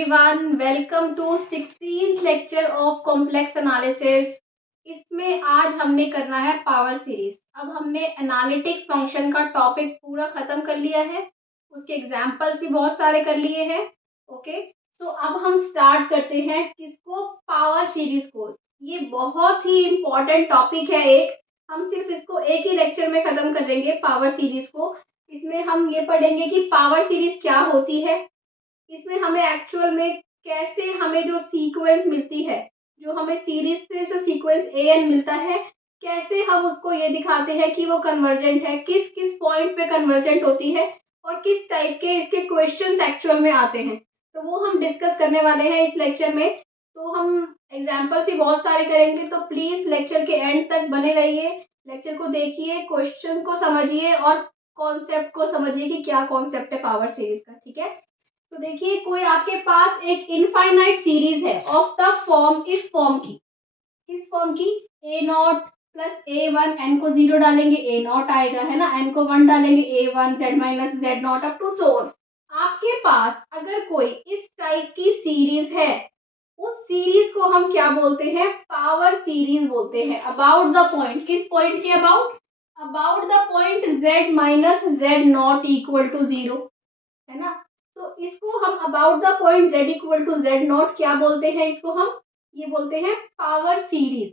Everyone, welcome to 16th lecture of complex analysis. इसमें आज हमने करना है पावर सीरीज। अब हमने एनालिटिक फंक्शन का टॉपिक पूरा खत्म कर लिया है, उसके एग्जांपल्स भी बहुत सारे कर लिए हैं। ओके, तो अब हम स्टार्ट करते हैं किसको, पावर सीरीज को। ये बहुत ही इम्पोर्टेंट टॉपिक है। हम सिर्फ इसको एक ही लेक्चर में खत्म कर देंगे, पावर सीरीज को। इसमें हम ये पढ़ेंगे कि पावर सीरीज क्या होती है, इसमें हमें एक्चुअल में कैसे हमें जो सीक्वेंस मिलती है, जो हमें सीरीज से जो सीक्वेंस ए एन मिलता है, कैसे हम उसको ये दिखाते हैं कि वो कन्वर्जेंट है, किस किस पॉइंट पे कन्वर्जेंट होती है और किस टाइप के इसके क्वेश्चंस एक्चुअल में आते हैं, तो वो हम डिस्कस करने वाले हैं इस लेक्चर में। तो हम एग्जाम्पल्स भी बहुत सारे करेंगे, तो प्लीज लेक्चर के एंड तक बने रहिए, लेक्चर को देखिए, क्वेश्चन को समझिए और कॉन्सेप्ट को समझिए कि क्या कॉन्सेप्ट है पावर सीरीज का। ठीक है, तो देखिए कोई आपके पास एक इनफाइनाइट सीरीज है ऑफ द फॉर्म, इस फॉर्म की, किस फॉर्म की, a naught plus A one, n को 0 डालेंगे ए नॉट आएगा, है ना, एन को 1 डालेंगे a one, z minus Z naught up to so on. आपके पास अगर कोई इस टाइप की सीरीज है, उस सीरीज को हम क्या बोलते हैं, पावर सीरीज बोलते हैं। अबाउट द पॉइंट, किस पॉइंट के about, about the point z minus Z naught equal to 0, है ना। तो इसको हम about the point z equal to Z naught क्या बोलते हैं, इसको हम ये बोलते हैं पावर सीरीज।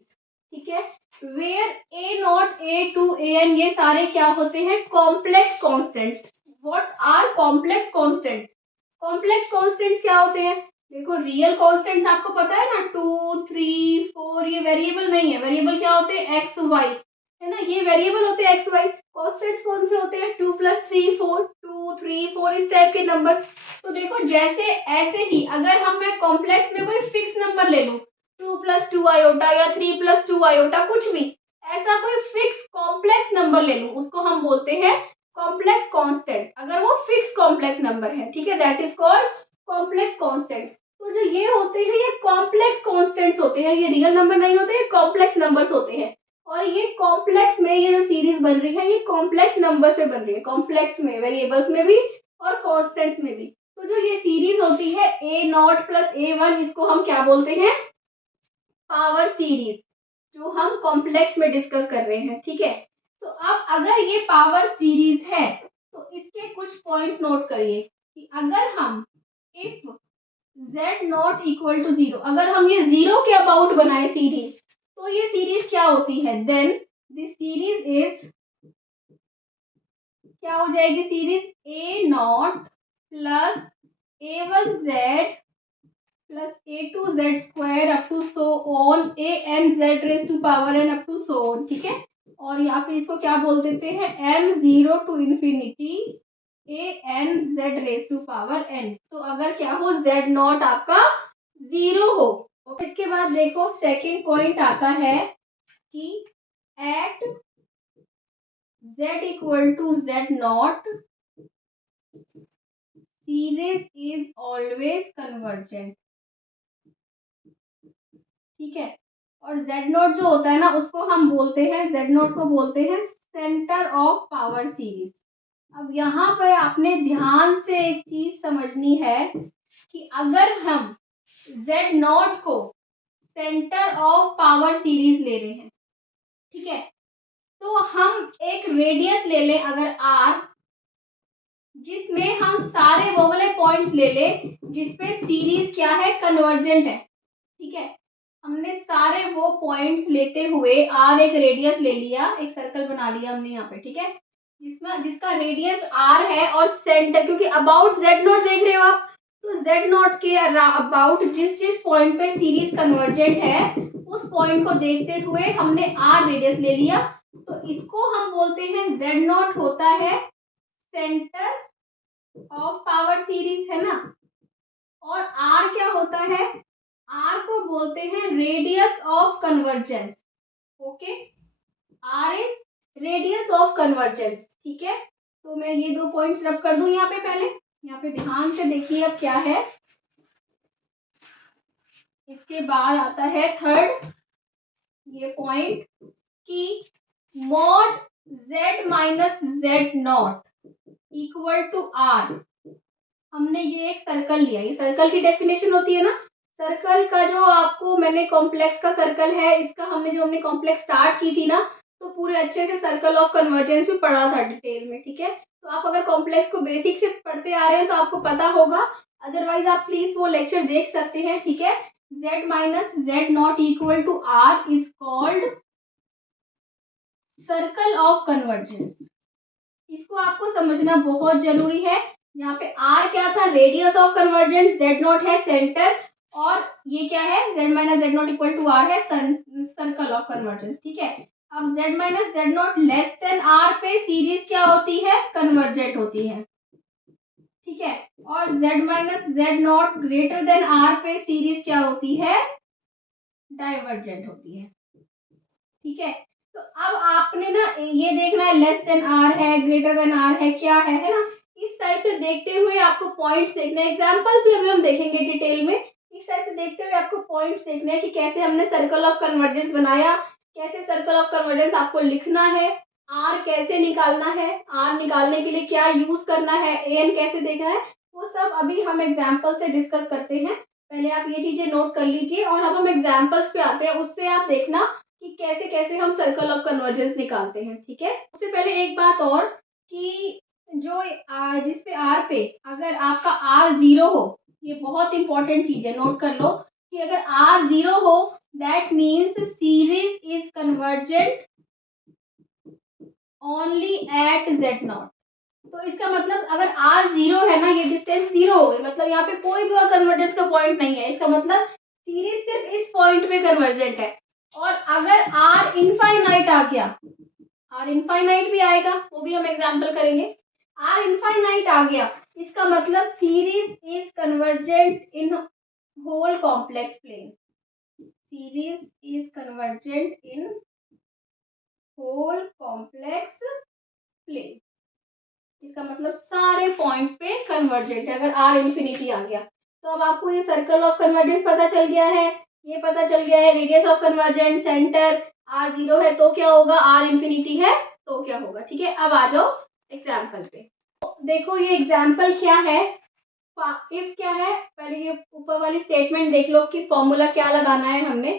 ठीक है, where A naught A two A N ये सारे क्या होते हैं, complex constants. What are complex constants, complex constants क्या होते हैं, देखो रियल कॉन्स्टेंट्स आपको पता है ना, 2 3 4, ये वेरिएबल नहीं है। वेरिएबल क्या होते हैं, एक्स वाई, है ना, ये वेरिएबल होते हैं एक्स वाई। कॉन्स्टेंट्स कौन से होते हैं, 2 प्लस 3 4, 2 3 4, इस टाइप के नंबर्स। तो देखो जैसे ऐसे ही अगर हम मैं कॉम्प्लेक्स में कोई फिक्स नंबर ले लूं, 2 प्लस 2 आयोटा या 3 प्लस 2 आयोटा, कुछ भी ऐसा कोई फिक्स कॉम्प्लेक्स नंबर ले लूं, उसको हम बोलते हैं कॉम्प्लेक्स कांस्टेंट, अगर वो फिक्स कॉम्प्लेक्स नंबर है। ठीक है, that is called complex constants. तो जो ये होते हैं ये कॉम्प्लेक्स कांस्टेंट्स होते हैं, ये रियल नंबर नहीं होते, ये कॉम्प्लेक्स नंबर्स होते हैं। और ये कॉम्प्लेक्स में ये जो सीरीज बन रही है, ये कॉम्प्लेक्स नंबर से बन रही है, कॉम्प्लेक्स में, वेरिएबल्स में भी और कांस्टेंट्स में भी। तो जो ये सीरीज होती है ए नॉट प्लस ए वन, इसको हम क्या बोलते हैं, पावर सीरीज, जो हम कॉम्प्लेक्स में डिस्कस कर रहे हैं। ठीक है, तो अब अगर ये पावर सीरीज है तो इसके कुछ पॉइंट नोट करिए कि अगर हम if z naught equal to 0, अगर हम ये 0 के अबाउट बनाए सीरीज, तो ये सीरीज क्या होती है, देन दिस सीरीज इज, क्या हो जाएगी series, A naught plus A one Z plus A two Z square up to so on A N Z raise to power N up to so on. ठीक है, और यहाँ पे इसको क्या बोल देते हैं, N 0 to infinity A N Z raise to power N. तो अगर क्या हो, जेड नॉट आपका 0 हो। और इसके बाद देखो सेकंड पॉइंट आता है कि at z equal to Z naught series is always convergent. ठीक है, और z नॉट जो होता है ना, उसको हम बोलते हैं, z नॉट को बोलते हैं सेंटर ऑफ पावर सीरीज। अब यहाँ पे आपने ध्यान से एक चीज समझनी है कि अगर हम z नॉट को सेंटर ऑफ पावर सीरीज ले रहे हैं, ठीक है, तो हम एक रेडियस ले लें अगर r, जिसमें हम सारे वो वाले पॉइंट्स ले लें जिसपे सीरीज क्या है, कन्वर्जेंट है। ठीक है, हमने सारे वो पॉइंट्स लेते हुए r एक रेडियस ले लिया, एक सर्कल बना लिया हमने यहाँ पे। ठीक है, जिसमें जिसका रेडियस r है और सेंटर, क्योंकि अबाउट z नॉट देख रहे हो आप, तो z नॉट के अबाउट जिस जिस पॉइंट पे सीरीज कन्वर्जेंट है, उस पॉइंट को देखते हुए हमने r रेडियस ले लिया, तो इसको हम बोलते हैं z नॉट होता है सेंटर ऑफ पावर सीरीज, है ना। और r क्या होता है, r को बोलते हैं radius of convergence. Okay, r is radius of convergence. ठीक है, तो मैं ये दो पॉइंट्स रब कर दूं यहाँ पे, पहले यहाँ पे ध्यान से देखिए अब क्या है। इसके बाद आता है थर्ड ये पॉइंट कि mod z minus Z naught equal to r, हमने ये एक सर्कल लिया, ये सर्कल की डेफिनेशन होती है ना, सर्कल का जो आपको मैंने कॉम्प्लेक्स का सर्कल है, इसका हमने कॉम्प्लेक्स स्टार्ट की थी ना, तो पूरे अच्छे से सर्कल ऑफ कन्वर्जेंस भी पढ़ा था डिटेल में, ठीक है। तो आप अगर कॉम्प्लेक्स को बेसिक से पढ़ते आ रहे हैं तो आपको पता होगा, अदरवाइज आप प्लीज वो लेक्चर देख सकते हैं, ठीक है। z minus Z naught equal to R is called circle of convergence. इसको आपको समझना बहुत जरूरी है। यहाँ पे r क्या था, radius of convergence, z naught है सेंटर, और ये क्या है, z minus Z naught equal to r है सर्कल ऑफ कन्वर्जेंस, ठीक है। अब z minus Z naught less than r पे सीरीज क्या होती है, कन्वर्जेंट होती है, ठीक है। और z minus Z not greater than r पे सीरीज क्या होती है, डाइवर्जेंट होती है, ठीक है। तो अब आपने ना ये देखना है, लेस देन आर है, ग्रेटर देन आर है, क्या है ना, इस टाइप से देखते हुए आपको पॉइंट्स देखना है। एग्जांपल्स भी अभी हम देखेंगे डिटेल में। इस टाइप से देखते हुए आपको पॉइंट्स देखना है कि कैसे हमने सर्कल ऑफ कन्वर्जेंस बनाया, कैसे सर्कल ऑफ कन्वर्जेंस आपको लिखना है, आर कैसे निकालना है, आर निकालने के लिए क्या यूज करना है, एन कैसे देखना है, वो सब अभी हम एग्जाम्पल से डिस्कस करते हैं। पहले आप ये चीजें नोट कर लीजिए, और अब हम एग्जाम्पल्स पे आते हैं, उससे आप देखना कि कैसे कैसे हम सर्कल ऑफ कन्वर्जेंस निकालते हैं, ठीक है। उससे पहले एक बात और, कि जो जिसपे आर पे अगर आपका आर जीरो हो, ये बहुत इंपॉर्टेंट चीज है, नोट कर लो कि अगर आर जीरो हो that means series is convergent only at Z naught. तो इसका मतलब अगर आर जीरो है ना, ये डिस्टेंस जीरो हो गई, मतलब यहाँ पे कोई भी और कन्वर्जेंस का पॉइंट नहीं है, इसका मतलब सीरीज सिर्फ इस पॉइंट पे कन्वर्जेंट है। और अगर आर इनफाइनाइट आ गया, आर इनफाइनाइट भी आएगा, वो भी हम एग्जांपल करेंगे, आर इनफाइनाइट आ गया, इसका मतलब series is convergent in whole complex plane, series is convergent in whole complex plane, इसका मतलब सारे पॉइंट्स पे कन्वर्जेंट है अगर आर इंफिनिटी आ गया। तो अब आपको ये सर्कल ऑफ कन्वर्जेंस पता चल गया है, ये पता चल गया है radius of convergence, centre, R zero है तो क्या होगा, आर इंफिनिटी है तो क्या होगा, ठीक है। अब आ जाओ एग्जाम्पल पे। तो देखो ये एग्जाम्पल क्या है, इफ क्या है, पहले ये ऊपर वाली स्टेटमेंट देख लो कि फॉर्मूला क्या लगाना है हमने।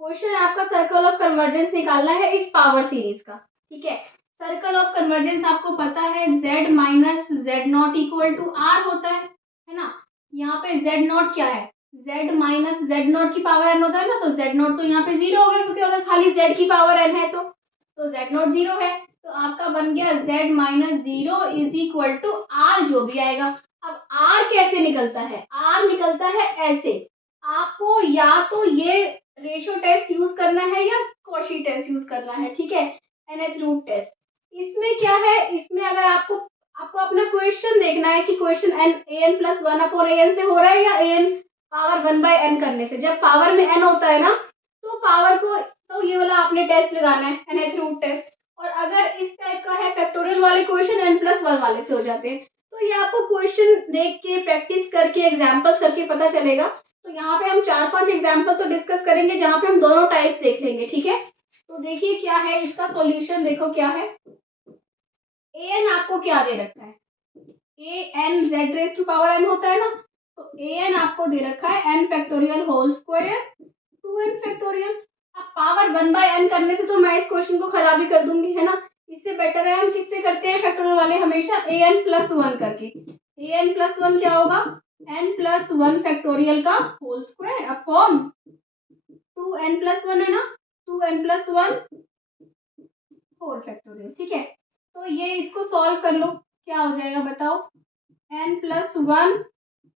क्वेश्चन आपका सर्कल ऑफ कन्वर्जेंस निकालना है इस पावर सीरीज का, ठीक है। सर्कल ऑफ कन्वर्जेंस आपको पता है z minus Z naught equal to R होता है ना। यहाँ पे z नॉट क्या है, z माइनस जेड नॉट की पावर n होता है ना, तो z नॉट तो यहाँ पे जीरो हो गया, क्योंकि अगर खाली z की पावर n है तो z नॉट जीरो है, तो आपका बन गया z minus zero is equal to R, जो भी आएगा। अब r कैसे निकलता है, r निकलता है ऐसे, आपको या तो ये रेशियो टेस्ट यूज करना है या कॉशी टेस्ट यूज करना है, ठीक है, nth रूट टेस्ट। इसमें क्या है, इसमें अगर आपको आपको अपना क्वेश्चन देखना है कि question n a N plus one upon A n से हो रहा है या a n power one by N करने से। जब पावर में एन होता है ना, तो पावर को तो ये वाला आपने टेस्ट लगाना है, nth रूट टेस्ट। और अगर इस टाइप का है फैक्टोरियल वाले क्वेश्चन एन प्लस वन वाले से हो जाते हैं, तो ये आपको क्वेश्चन देख के प्रैक्टिस करके एग्जाम्पल्स करके पता चलेगा। तो यहाँ पे हम 4-5 एग्जाम्पल तो डिस्कस करेंगे जहाँ पे हम दोनों टाइप्स देख लेंगे, ठीक है। तो देखिए क्या है इसका सॉल्यूशन, देखो क्या है, ए एन आपको क्या दे रखा है, a N Z raise to power n होता है ना, तो ए एन आपको दे रखा है N factorial whole square two N factorial. अब पावर वन बाय एन करने से तो मैं इस क्वेश्चन को खराब ही कर दूंगी, है ना। इससे बेटर है हम किससे करते हैं फैक्टोरियल वाले, हमेशा ए एन प्लस वन करके। ए एन प्लस वन क्या होगा, एन प्लस वन फैक्टोरियल का whole square upon two N plus one है ना, two N plus one whole factorial, ठीक है। तो ये इसको सॉल्व कर लो, क्या हो जाएगा बताओ, N plus one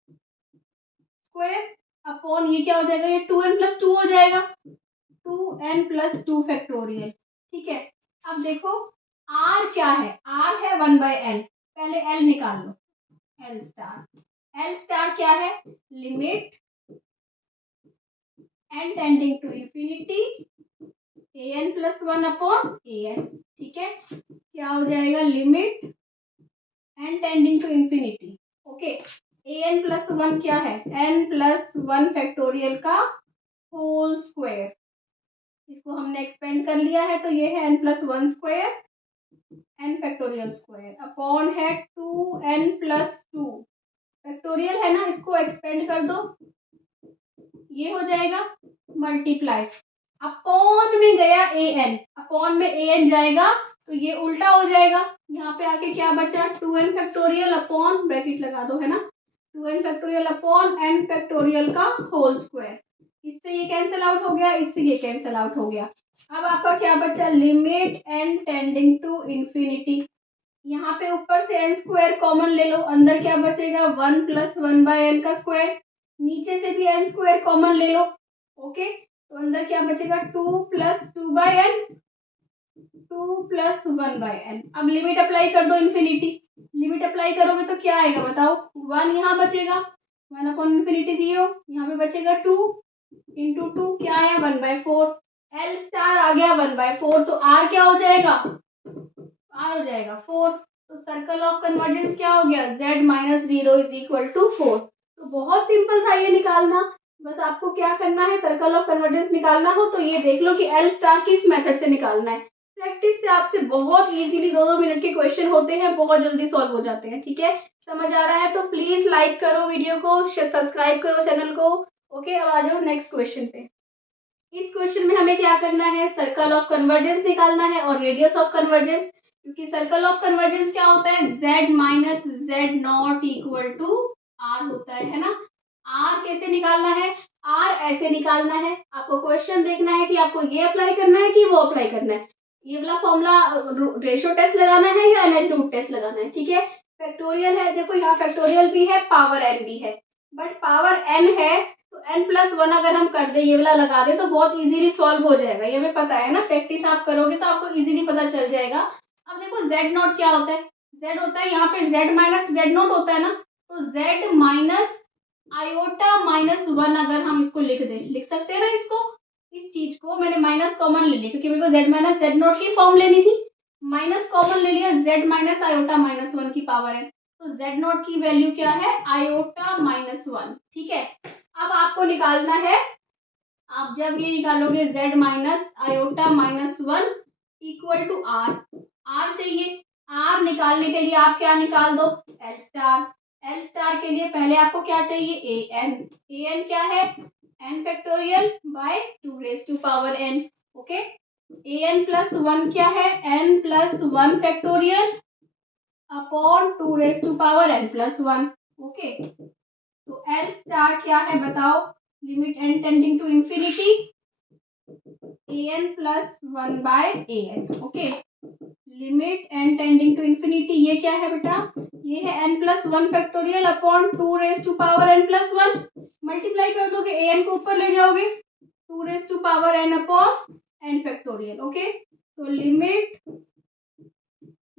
square upon ये क्या हो जाएगा, ये टू एन प्लस टू हो जाएगा, two N plus two factorial, ठीक है। अब देखो आर क्या है, आर है वन बाय एन, पहले एल निकाल लो, एल स्टार। एल स्टार क्या है, limit N tending to infinity A N plus one upon A N, ठीक है। क्या हो जाएगा, limit N tending to infinity, okay. A N plus one क्या है, एन प्लस वन फैक्टोरियल का होल स्क्वायर, इसको हमने एक्सपेंड कर लिया है, तो ये है N plus one square n factorial square upon है two N plus two factorial है ना, इसको एक्सपेंड कर दो, ये हो जाएगा मल्टीप्लाई, अपॉन में गया ए एन, अपॉन में ए एन जाएगा तो ये उल्टा हो जाएगा, यहाँ पे आके क्या बचा 2n फैक्टोरियल अपॉन ब्रैकेट लगा दो, है ना, 2n factorial upon n factorial का होल स्क्वायर, इससे ये कैंसिल आउट हो गया, इससे ये कैंसिल आउट हो गया। अब आपका क्या बचा, limit n tending to infinity, यहाँ पे ऊपर से n स्क्वायर कॉमन ले लो, अंदर क्या बचेगा 1 + 1/n का स्क्वायर, नीचे से भी n स्क्वायर कॉमन ले लो, ओके, तो अंदर क्या बचेगा 2 + 2/n, 2 + 1/n। अब लिमिट अप्लाई कर दो इन्फिनिटी, लिमिट अप्लाई करोगे तो क्या आएगा बताओ, 1 यहाँ बचेगा, 1/∞ 0, यहाँ पे बचेगा 2 × 2 क्या आया 1/4, L स्टार आ गया 1/4, तो R क्या हो जाएगा, R हो जाएगा 4, तो सर्कल ऑफ कन्वर्जेंस क्या हो गया, Z - 0 = 4। तो बहुत सिंपल था ये निकालना, बस आपको क्या करना है, सर्कल ऑफ कन्वर्जेंस निकालना हो तो ये देख लो कि L स्टार किस मेथड से निकालना है। प्रैक्टिस से आपसे बहुत इजीली 2-2 मिनट के क्वेश्चन होते हैं, बहुत जल्दी सॉल्व हो जाते हैं, ठीक है। समझ आ रहा है तो प्लीज लाइक करो वीडियो को, सब्सक्राइब करो चैनल को, ओके। अब आ जाओ नेक्स्ट क्वेश्चन पे। इस क्वेश्चन में हमें क्या करना है, सर्कल ऑफ कन्वर्जेंस निकालना है और रेडियस ऑफ कन्वर्जेंस, क्योंकि सर्कल ऑफ कन्वर्जेंस क्या होता है, Z - Z0 = R होता है ना। R कैसे निकालना है, R ऐसे निकालना है, आपको क्वेश्चन देखना है कि आपको ये अप्लाई करना है कि वो अप्लाई करना है, ये वाला फॉर्मूला रेशियो टेस्ट लगाना है या एनएच रूट टेस्ट लगाना है, ठीक है। फैक्टोरियल है, देखो यहाँ फैक्टोरियल भी है, पावर n भी है, बट पावर n है तो n+1 अगर हम कर दे, ये वाला लगा दे तो बहुत इजीली सॉल्व हो जाएगा, ये हमें पता है ना, प्रैक्टिस आप करोगे तो आपको इजीली पता चल जाएगा। अब देखो Z0 क्या होता है, Z होता है यहाँ पे Z - Z0 होता है ना, तो Z माइनस आयोटा -1 अगर हम इसको लिख दें, लिख सकते हैं ना इसको, इस चीज को मैंने माइनस कॉमन ले लिया क्योंकि मेरे को Z - Z0 की फॉर्म लेनी थी, माइनस कॉमन ले लिया, Z माइनस आयोटा -1 की पावर है, तो Z0 की वैल्यू क्या है, आयोटा -1, ठीक है। अब आपको निकालना है, आप जब ये निकालोगे Z minus iota -1 = R, R चाहिए, R निकालने के लिए आप क्या निकाल दो, L स्टार, L स्टार के लिए पहले आपको क्या चाहिए, an क्या है, n factorial by 2n, okay, an+1 क्या है, n+1 factorial upon 2n+1, okay. तो L स्टार क्या है बताओ, limit n tending to infinity an+1/an, okay, limit n tending to infinity, ये क्या है बेटा, ये है n+1 factorial upon 2n+1, multiply कर दोगे an को ऊपर ले जाओगे 2n upon n factorial, okay. तो लिमिट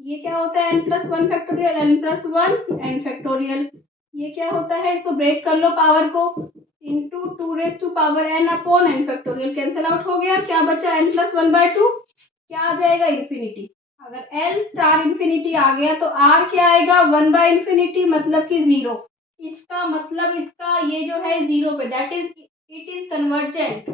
ये क्या होता है n+1 factorial, n+1 n factorial, ये क्या होता है, इसको ब्रेक कर लो पावर को, into 2n upon n factorial, cancel out हो गया, क्या बचा n+1/2, क्या आ जाएगा इन्फिनिटी। अगर L स्टार इन्फिनिटी आ गया तो R क्या आएगा 1/∞, मतलब कि 0, इसका मतलब इसका ये जो है 0 पे, that is it is convergent,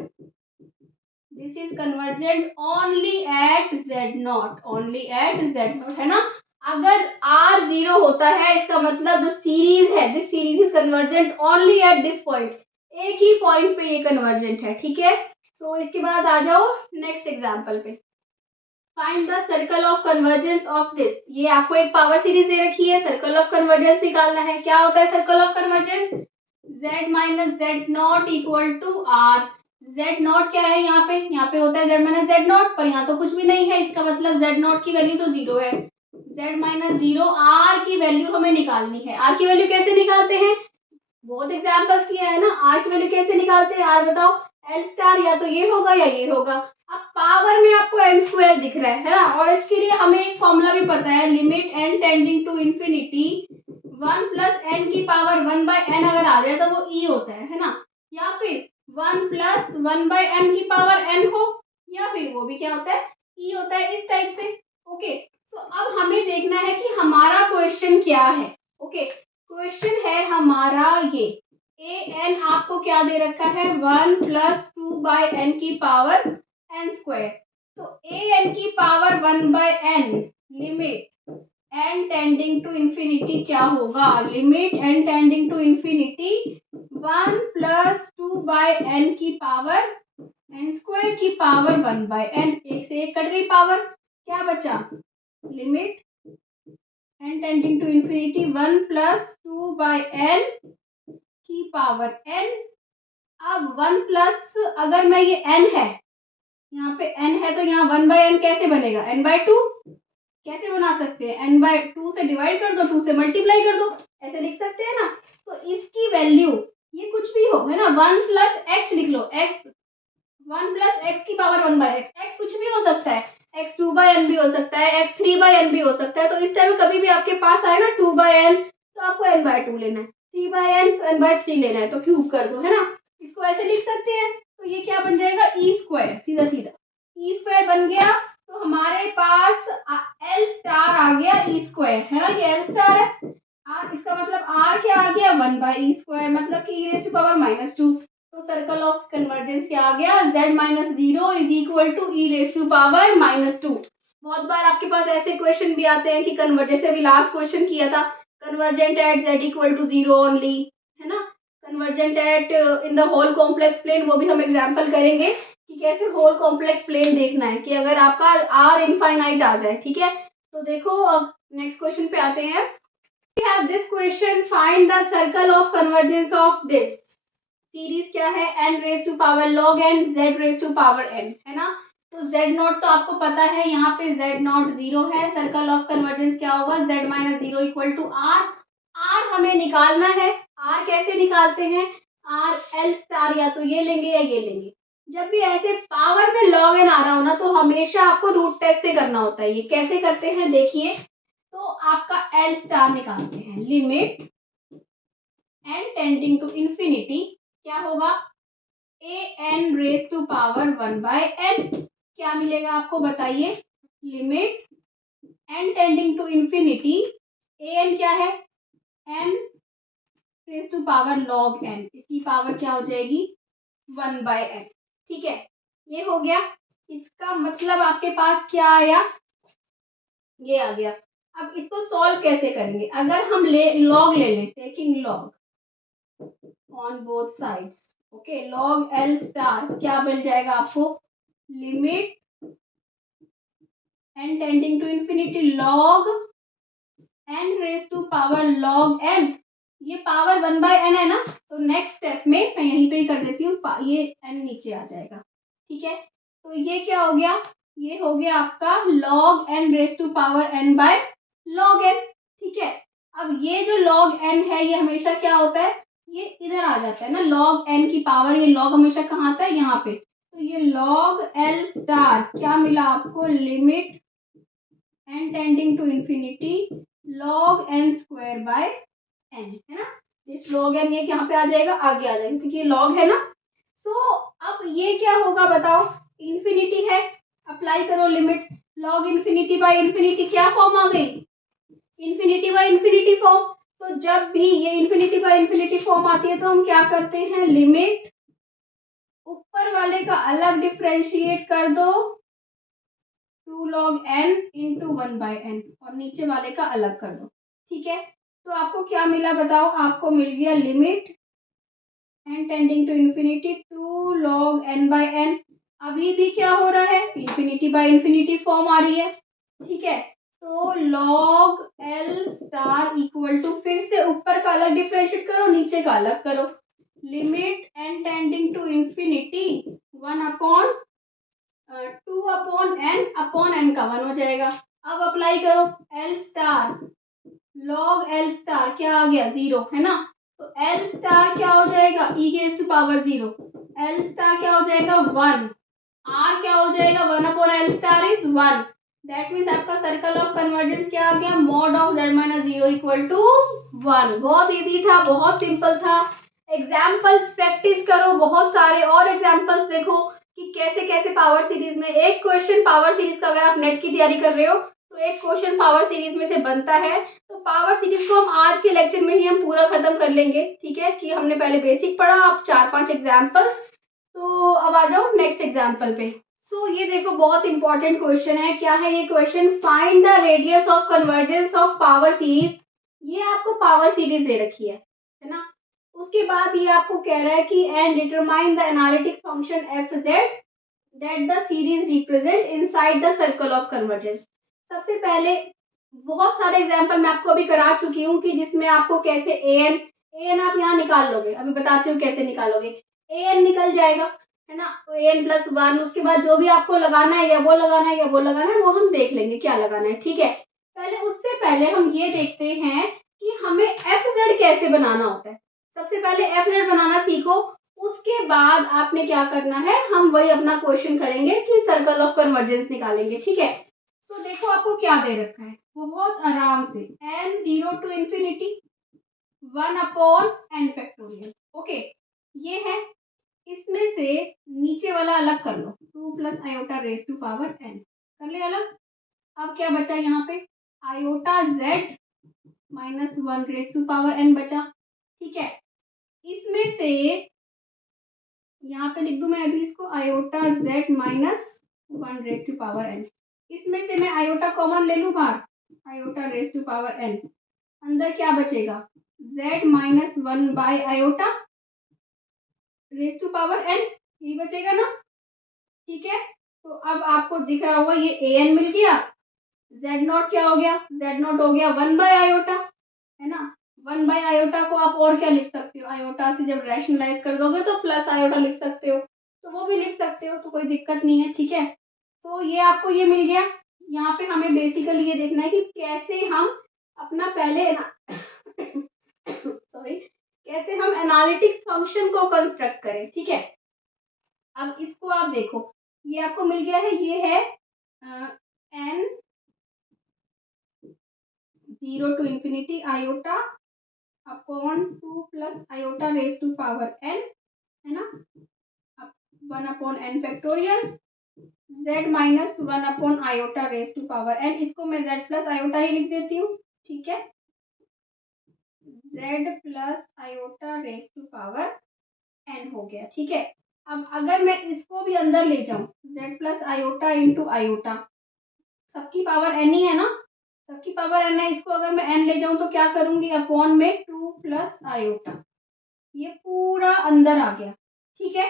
this is convergent only at Z0, only at Z0, है ना। अगर R 0 होता है इसका मतलब जो सीरीज है, this series is convergent only at this point, एक ही पॉइंट पे ये कन्वर्जेंट है, ठीक है। तो इसके बाद आ जाओ नेक्स्ट एग्जांपल पे, find the circle of convergence of this, ये आपको एक पावर सीरीज दे रखी है, सर्कल ऑफ कन्वर्जेंस निकालना है, क्या होता है circle of convergence, Z - Z0 = R, Z0 क्या है, यहाँ पे होता है Z - Z0, पर यहाँ तो कुछ भी नहीं है, इसका मतलब Z0 की वैल्यू तो 0 है, Z - 0, R की वैल्यू हमें निकालनी है। R की वैल्यू कैसे निकालते हैं, बहुत एग्जाम्पल्स किया है ना, R की वैल्यू कैसे निकालते हैं, R बताओ, L स्टार या तो ये होगा या ये होगा। अब पावर में आपको n² दिख रहा है ना, और इसके लिए हमें एक फॉर्मूला भी पता है, limit n tending to infinity 1 + n की पावर 1/n अगर आ जाए तो वो e होता है ना, या फिर 1 + 1/n की पावर n हो, या फिर वो भी क्या होता है, e होता है, इस टाइप से, ओके। तो अब हमें देखना है कि हमारा क्वेश्चन क्या है, ओके। क्वेश्चन है हमारा ये, an आपको क्या दे रखा है, 1 + 2/n की पावर n², तो an की power 1/n limit n tending to infinity क्या होगा, limit n tending to infinity 1 plus 2/n की पावर n स्क्वायर की पावर 1/n, एक से एक कट गई पावर, क्या बचा, limit n tending to infinity 1 plus 2/n की पावर n। अब 1 प्लस, अगर मैं ये n है, यहाँ पे n है तो यहाँ 1/n कैसे बनेगा, n/2 कैसे बना सकते हैं, n/2 से डिवाइड कर दो, 2 से मल्टीप्लाई कर दो, ऐसे लिख सकते हैं ना। तो इसकी वैल्यू, ये कुछ भी हो है ना, 1 प्लस एक्स लिख लो, x 1 प्लस एक्स की पावर 1/x, x कुछ भी हो सकता है, x 2/n भी हो सकता है, x 3/n भी हो सकता है। तो इस टाइम कभी भी आपके पास आए ना 2/n, तो आपको n/2 लेना है, 3/n तो n/3 लेना है, तो क्यूब कर दो, है ना। इसको ऐसे लिख सकते हैं, तो ये क्या बन जाएगा, ई स्क्वायर, सीधा सीधा ई स्क्वायर बन गया। तो हमारे पास एल स्टार आ गया ई स्क्वायर, है ना, ये एल स्टार है, इसका मतलब आर क्या आ गया, 1/e स्क्वायर, मतलब कि ई रेज़ टू पावर -2। तो सर्कल ऑफ कन्वर्जेंस क्या आ गया, z-0 is equal to E raise to power -2। बहुत बार आपके पास ऐसे क्वेश्चन भी आते हैं कि कन्वर्ट, जैसे अभी लास्ट क्वेश्चन किया था, convergent at z equal to 0 only, है ना, convergent at in the whole complex plane, वो भी हम एग्जाम्पल करेंगे कि कैसे होल कॉम्प्लेक्स प्लेन देखना है, कि अगर आपका आर इनफाइनाइट आ जाए, ठीक है। तो देखो अब नेक्स्ट क्वेश्चन पे आते हैं। We have this question, find the circle of convergence of this series, क्या है, n raise to power log n z raise to power n, है ना। तो z0 तो आपको पता है, यहाँ पे z0 0 है, सर्कल ऑफ कन्वर्जेंस क्या होगा, z-0 equal to r। r हमें निकालना है, r कैसे निकालते हैं, r l स्टार, या तो ये लेंगे या ये लेंगे। जब भी ऐसे पावर में log n आ रहा हो ना, तो हमेशा आपको रूट टेस्ट से करना होता है। ये कैसे करते हैं देखिए, तो आपका एल स्टार निकालते हैं, limit n tending to infinity क्या होगा, a n raise to power 1/n, क्या मिलेगा आपको बताइए, limit n tending to infinity, a n क्या है, n raise to power log n, इसकी पावर क्या हो जाएगी 1/n, ठीक है। ये हो गया, इसका मतलब आपके पास क्या आया, ये आ गया। अब इसको सॉल्व कैसे करेंगे, अगर हम लॉग ले लें, taking log on both sides, okay, log L star क्या मिल जाएगा आपको, limit n tending to infinity log n raise to power log n, ये पावर 1/n है ना, तो नेक्स्ट स्टेप में मैं यहीं पे ही कर देती हूँ, ये n नीचे आ जाएगा, ठीक है। तो ये क्या हो गया, ये हो गया आपका log n raise to power n/log n, ठीक है। अब ये जो log n है, ये हमेशा क्या होता है, ये इधर आ जाता है ना, log n की पावर, ये log हमेशा कहाँ आता है, यहाँ पे। तो ये log l स्टार क्या मिला आपको, limit n tending to infinity log n square by n, है ना। इस log n ये यहाँ पे आ जाएगा, आगे आ जाएगा, क्योंकि ये log है ना। सो अब ये क्या होगा बताओ, इन्फिनिटी है, अप्लाई करो limit, log infinity by infinity क्या फॉर्म आ गई, इन्फिनिटी बाय इन्फिनिटी फॉर्म। तो जब भी ये इन्फिनिटी बाय इन्फिनिटी फॉर्म आती है, तो हम क्या करते हैं, लिमिट ऊपर वाले का अलग डिफरेंशिएट कर दो 2 log n इंटू 1/n, और नीचे वाले का अलग कर दो, ठीक है। तो आपको क्या मिला बताओ, आपको मिल गया limit n tending to infinity 2 log n/n, अभी भी क्या हो रहा है, इन्फिनिटी बाय इन्फिनिटी फॉर्म आ रही है, ठीक है। तो log l star equal to, फिर से ऊपर का अलग डिफरेंशिएट करो, नीचे का अलग करो, limit n tending to infinity 2/n का 1 हो जाएगा। अब अप्लाई करो l star, log l star क्या आ गया 0, है ना। तो l स्टार क्या हो जाएगा, e की raise to power 0, l star क्या हो जाएगा 1, r क्या हो जाएगा 1/l star is 1, that means आपका सर्कल ऑफ कन्वर्जेंस क्या आ गया, mod of z-0 equal to 1। बहुत इजी था, बहुत सिंपल था। एग्जाम्पल्स प्रैक्टिस करो, बहुत सारे और एग्जाम्पल्स देखो कि कैसे कैसे पावर सीरीज में, एक क्वेश्चन पावर सीरीज का, अगर आप नेट की तैयारी कर रहे हो तो एक क्वेश्चन पावर सीरीज में से बनता है। तो पावर सीरीज को हम आज के लेक्चर में ही हम पूरा खत्म कर लेंगे, ठीक है, कि हमने पहले बेसिक पढ़ा, अब 4-5 एग्जाम्पल्स। तो अब आ जाओ नेक्स्ट एग्जाम्पल पे। सो ये देखो बहुत इंपॉर्टेंट क्वेश्चन है। क्या है ये question? Find the radius of convergence of power series. ये आपको पावर सीरीज दे रखी है ना। उसके बाद ये आपको कह रहा है कि and determine the analytic function F Z that the series represent inside the circle of convergence. सबसे पहले बहुत सारे एग्जांपल मैं आपको अभी करा चुकी हूँ कि जिसमें आपको कैसे ए एन आप यहाँ निकाल लोगे। अभी बताती हूँ कैसे निकालोगे। ए एन निकल जाएगा, है ना, ए एन प्लस वन। उसके बाद जो भी आपको लगाना है या वो लगाना है या वो लगाना है वो हम देख लेंगे क्या लगाना है, ठीक है। पहले उससे पहले हम ये देखते हैं कि हमें एफ जेड कैसे बनाना होता है। सबसे पहले एफ जेड बनाना सीखो, उसके बाद आपने क्या करना है, हम वही अपना क्वेश्चन करेंगे कि सर्कल ऑफ कन्वर्जेंस निकालेंगे, ठीक है। तो देखो आपको क्या दे रखा है बहुत आराम से, n zero to infinity 1/n factorial. Okay, ये है। इसमें से नीचे वाला अलग कर लो, 2 plus iota raise to power n कर ले अलग। अब क्या बचा यहाँ पे? Iota z minus 1 raise to power n बचा, ठीक है। इसमें से यहाँ पे लिख दूं मैं अभी इसको, iota z minus 1 raise to power n। इसमें से मैं आयोटा कॉमन ले लूं बाहर, iota raise to power n। अंदर क्या बचेगा? z minus 1 by iota raise to power n, यही बचेगा ना, ठीक है। तो अब आपको दिख रहा होगा ये ए एन मिल गया, z नॉट क्या हो गया? z नॉट हो गया 1 बाय आयोटा, है ना। 1 बाय आयोटा को आप और क्या लिख सकते हो? आयोटा से जब रैशनलाइज कर दोगे तो प्लस आयोटा लिख सकते हो, तो वो भी लिख सकते हो, तो कोई दिक्कत नहीं है, ठीक है। तो ये आपको ये मिल गया। यहाँ पे हमें बेसिकली ये देखना है कि कैसे हम अपना पहले सॉरी, कैसे हम एनालिटिक फंक्शन को कंस्ट्रक्ट करें, ठीक है। अब इसको आप देखो, ये आपको मिल गया है, ये है n zero to infinity iota upon 2 plus iota raise to power n, है ना, 1/n factorial z minus 1/, iota raise to power n। इसको मैं z प्लस आयोटा ही लिख देती हूँ, ठीक है, z plus iota raise to power n हो गया, ठीक है। अब अगर मैं इसको भी अंदर ले जाऊं, z plus iota into iota, सबकी पावर n ही है ना, सबकी पावर n है। इसको अगर मैं n ले जाऊं तो क्या करूंगी? अपॉन में 2 प्लस आयोटा, ये पूरा अंदर आ गया, ठीक है।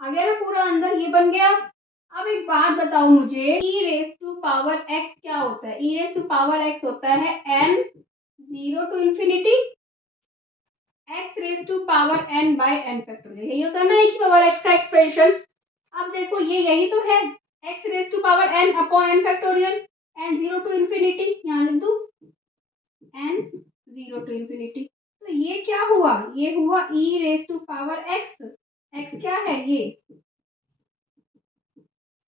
आ गया ना पूरा अंदर, ये बन गया। अब एक बात बताओ मुझे, e raise to power x क्या होता है? e raise to power x होता है n zero to infinity x raise to power n by n factorial. यही होता है ना e की पावर x का एक्सप्रेशन। अब देखो ये यही तो है, x raise to power n upon n factorial, n zero to infinity, यहाँ लिख दूं n जीरो टू इंफिनिटी। तो ये क्या हुआ? ये हुआ e raise to power x। x क्या है? ये।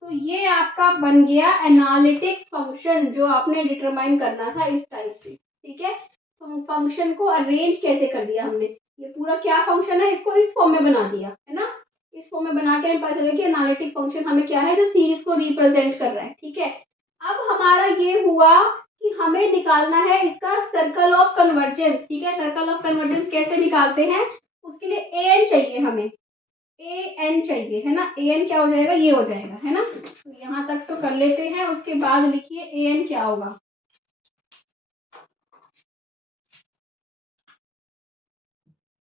तो ये आपका बन गया एनालिटिक फंक्शन जो आपने डिटरमाइन करना था इस टाइप से, ठीक है। फंक्शन को अरेंज कैसे कर दिया हमने, ये पूरा क्या फंक्शन है, इसको इस फॉर्म में बना दिया, है ना। इस फॉर्म में बना के हमें पता चला कि एनालिटिक फंक्शन हमें क्या है, जो सीरीज को रिप्रेजेंट कर रहा है, ठीक है। अब हमारा ये हुआ कि हमें निकालना है इसका सर्कल ऑफ कन्वर्जेंस, ठीक है। सर्कल ऑफ कन्वर्जेंस कैसे निकालते हैं? उसके लिए ए एन चाहिए हमें, ए एन चाहिए, है ना। ए एन क्या हो जाएगा? ये हो जाएगा, है ना। तो यहाँ तक तो कर लेते हैं, उसके बाद लिखिए ए एन क्या होगा।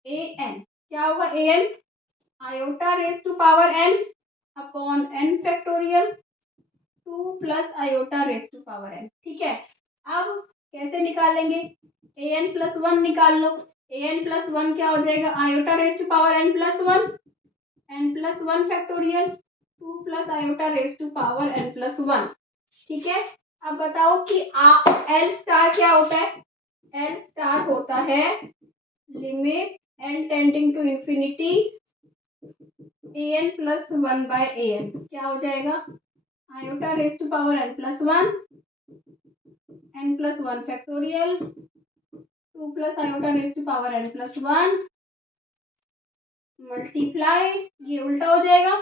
ए एन क्या होगा? A n iota raise to power n upon n factorial 2 plus iota raise to power n, ठीक है। अब कैसे निकालेंगे? ए एन प्लस वन निकाल लो। ए एन प्लस वन क्या हो जाएगा? Iota raise to power n plus one, n plus one factorial 2 plus iota raise to power n plus one, ठीक है। अब बताओ कि एल स्टार क्या होता है? एल स्टार होता है limit n tending to infinity A N plus one by a n, क्या हो जाएगा? Iota raise to power n plus one, n plus one factorial 2 plus iota raise to power n plus one multiply, ये उल्टा हो जाएगा,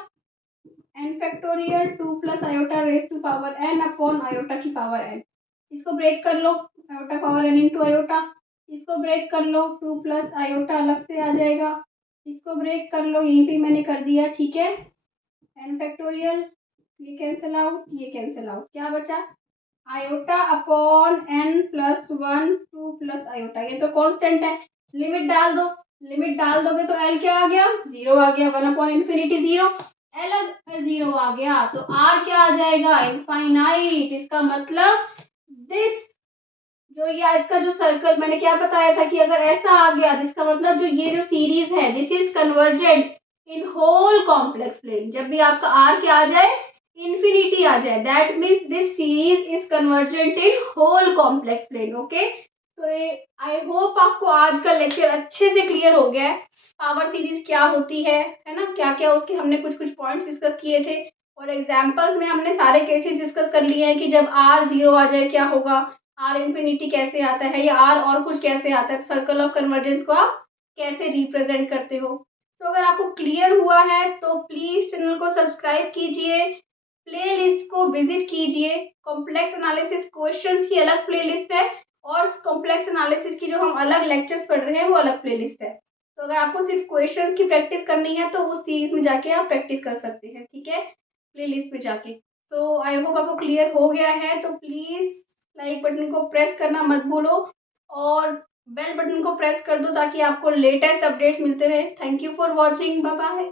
n factorial 2 plus iota raise to power n upon iota की power n। इसको break कर लो, iota power n into iota. इसको break कर लो, 2 प्लस आयोटा अलग से आ जाएगा। इसको ब्रेक कर लो, यहीं पे मैंने कर दिया, ठीक है। n फैक्टोरियल ये कैंसिल आउट, ये कैंसिल आउट, क्या बचा? Iota upon n plus one, two plus iota, ये तो कांस्टेंट है। लिमिट डाल दो, लिमिट डाल दोगे तो एल क्या आ गया? जीरो आ गया। One upon infinity zero, L अगर जीरो आ गया तो आर क्या आ जाएगा? इनफाइनाइट। इसका मतलब दिस जो ये इसका जो सर्कल मैंने क्या बताया था कि अगर ऐसा आ गया, इसका मतलब जो ये जो सीरीज है this is convergent in whole complex plane. जब भी आपका आर क्या आ जाए? इन्फिनिटी आ जाए, that means this series is convergent in whole complex plane. Okay, तो आई होप आपको आज का लेक्चर अच्छे से क्लियर हो गया है। पावर सीरीज क्या होती है ना, क्या क्या उसके हमने कुछ कुछ पॉइंट्स डिस्कस किए थे, और एग्जाम्पल्स में हमने सारे केसेस डिस्कस कर लिए हैं कि जब आर जीरो आ जाए क्या होगा, आर इन्फिनिटी कैसे आता है, या आर और कुछ कैसे आता है, सर्कल ऑफ कन्वर्जेंस को आप कैसे रिप्रेजेंट करते हो। तो अगर आपको क्लियर हुआ है तो प्लीज चैनल को सब्सक्राइब कीजिए, प्लेलिस्ट को विजिट कीजिए। कॉम्प्लेक्स एनालिसिस क्वेश्चंस की अलग प्लेलिस्ट है, और कॉम्प्लेक्स एनालिसिस की जो हम अलग लेक्चर्स पढ़ रहे हैं वो अलग प्लेलिस्ट है। तो अगर आपको सिर्फ क्वेश्चंस की प्रैक्टिस करनी है तो उस सीरीज में जाके आप प्रैक्टिस कर सकते हैं, ठीक है, प्लेलिस्ट में जाके। सो आई होप आपको क्लियर हो गया है। तो प्लीज लाइक बटन को प्रेस करना मत भूलो, और बेल बटन को प्रेस कर दो ताकि आपको लेटेस्ट अपडेट्स मिलते रहे। Thank you for watching, bye bye.